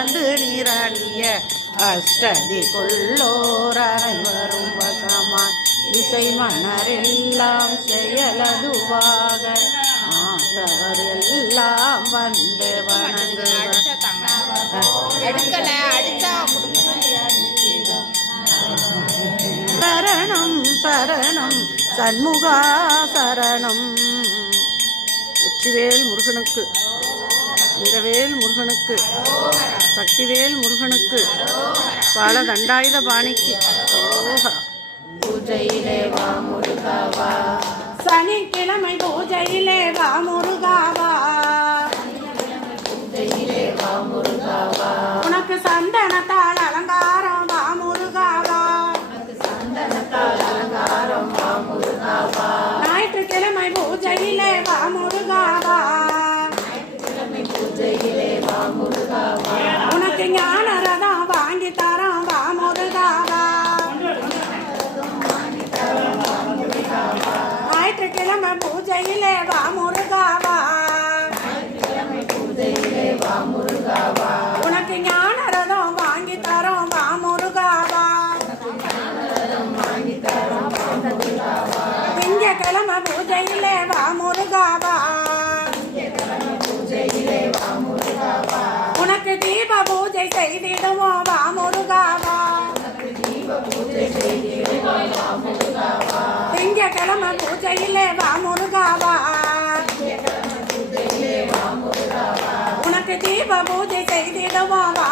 வந்து நீராடிய அஷ்டதி கொள்ளோர் அனைவரும் வசமாய் இசை மன்னரெல்லாம் செயலதுவாக மாற்றவர் எல்லாம் வந்து வணங்குவர். சரணம் சரணம் சண்முகா சரணம். வெற்றிவேல் முருகனுக்கு, வீரவேல் முருகனுக்கு, சக்திவேல் முருகனுக்கு, பல தண்டாயுத பாணிக்கு. பூஜையிலே வா முருகாவா, சனிக்கிழமை பூஜையிலே வா முருகாவா, பூஜையிலே வா முருகாவா, உனக்கு சந்தனத்தால் அலங்காரம் வா முருகாவா, சந்தனத்தால் அலங்காரம் வா முருகாவா, ஞாயிற்றுக்கிழமை பூஜையிலே வா முருகாவா, ஞாயிற்றுக்கிழமை பூஜையிலே வா முருகாவா, உனக்கு ஞான ரதம் வாங்கி தரோம் வா முருகாவா, ஞாயிற்றுக்கிழமை பூஜையிலே வா முருகாவா, ஞாயிற்றுக்கிழமை பூஜையிலே வா முருகாவா, உனக்கு ஞான ரதம் வாங்கி தரோம் வா முருகாவா, திங்கக்கிழமை பூஜையிலே வா முருகாவா, உனக்கு தீப பூஜை செய்திடுவோம் வா முருகாவா, திங்கக்கிழமை பூஜையிலே வா முருகாவா, உனக்கு தீப பூஜை செய்திடுவோம் வா